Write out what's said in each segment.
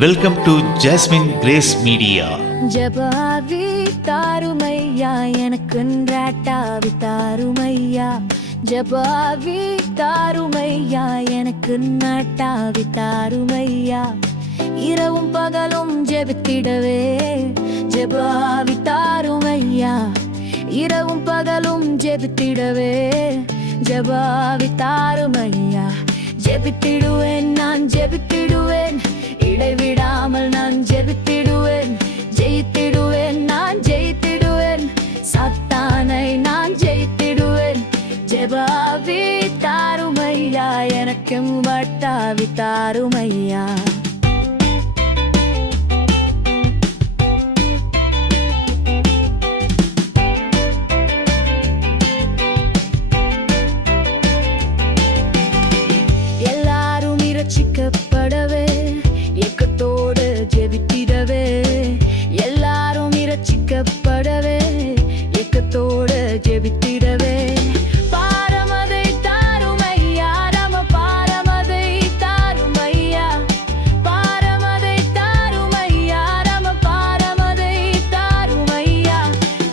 Welcome to Jasmine Grace Media. ஜபாவி தாருமையா எனக்கு ராட்டாவி தாருமையா, ஜபாவி தாருமையா எனக்கு நாட்டாவி தாருமையா, இரவும் பகலும் ஜெபித்திடவே ஜபாவி தாருமையா, இரவும் பகலும் ஜெபித்திடவே ஜபாவி தாருமையா. ஜெபித்திடுவேன் நான் ஜெபித்திடுவேன், இடைவிடாமல் நான் ஜெபித்திடுவேன், ஜெயித்திடுவேன் நான் ஜெயித்திடுவேன், சாத்தானை நான் ஜெயித்திடுவேன். ஜெபாவி தாருமையா எனக்கு வட்டாவி தாருமையா. ரட்சிக்கப்படவே ஏக்கத்தோடு ஜெபித்திடவே, எல்லாரும் இரட்சிக்கப்படவே ஏக்கத்தோடு ஜெபித்திடவே. பாரமதை தாருமையா நம பாரமதை தாருமையா, பாரமதை தாருமையா நம பாரமதை தாருமையா.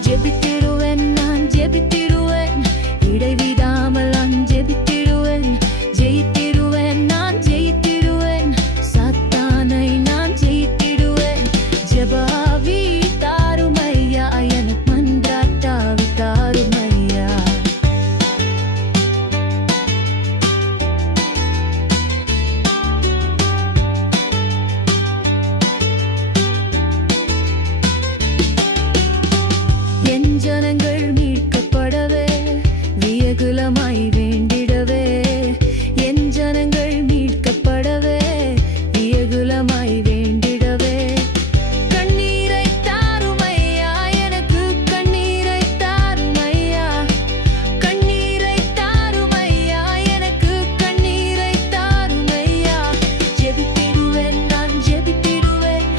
ஜெபித்திடுவேன் நான் ஜெபித்திடுவேன், இடைவிடாமல் நான் ஜெபித்திடுவேன், ஜெயித்திடுவேன் நான் ஜெயித்திடுவேன், சாத்தானை நான் ஜெயித்திடுவேன். ஜபாவி தாருமையா எனக்கு மன்றாட்டாவி தாருமையா. என் ஜனங்கள் மீட்கப்படவே வியகுலமாய் வேண்டிடவே, என் ஜனங்கள் மீட்கப்படவே வியகுலமாய் வேண்டிடவே. கண்ணீரை தாருமையா எனக்கு கண்ணீரை தாருமையா, கண்ணீரை தாருமையா எனக்கு கண்ணீரை தாருமையா. ஜெபித்திடுவேன் நான் ஜெபித்திடுவேன்,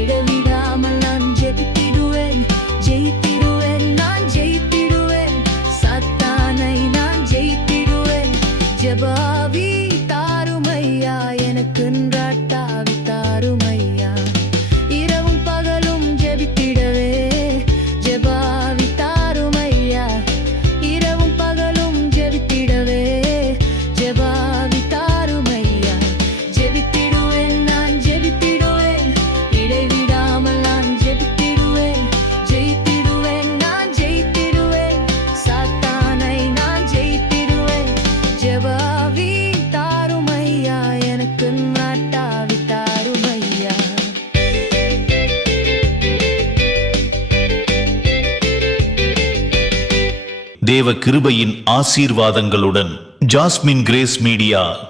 இடைவிடாமல் நான் ஜெபித்திடுவேன், ஜெயித்திடுவேன் நான் ஜெயித்திடுவேன், சாத்தானை நான் ஜெயித்திடுவேன். ஜபாவி தாருமையா எனக்கு ராட்டாவி தாருமையா, இரவும் பகலும் ஜெபித்திடவே ஜபாவி தாருமையா, இரவும் பகலும் ஜெபித்திடவே ஜபாவி தாருமையா. ஜெபித்திடுவேன் நான் ஜெபித்திடுவேன், இடைவிடாமல் நான் ஜெபித்திடுவேன், ஜெயித்திடுவேன் நான் ஜெயித்திடுவேன், சாத்தானை நான் ஜெயித்திடுவேன். ஜபாவி தாருமையா எனக்கு நாட்டாவி தாருமையா. தேவ கிருபையின் ஆசீர்வாதங்களுடன் ஜாஸ்மின் கிரேஸ் மீடியா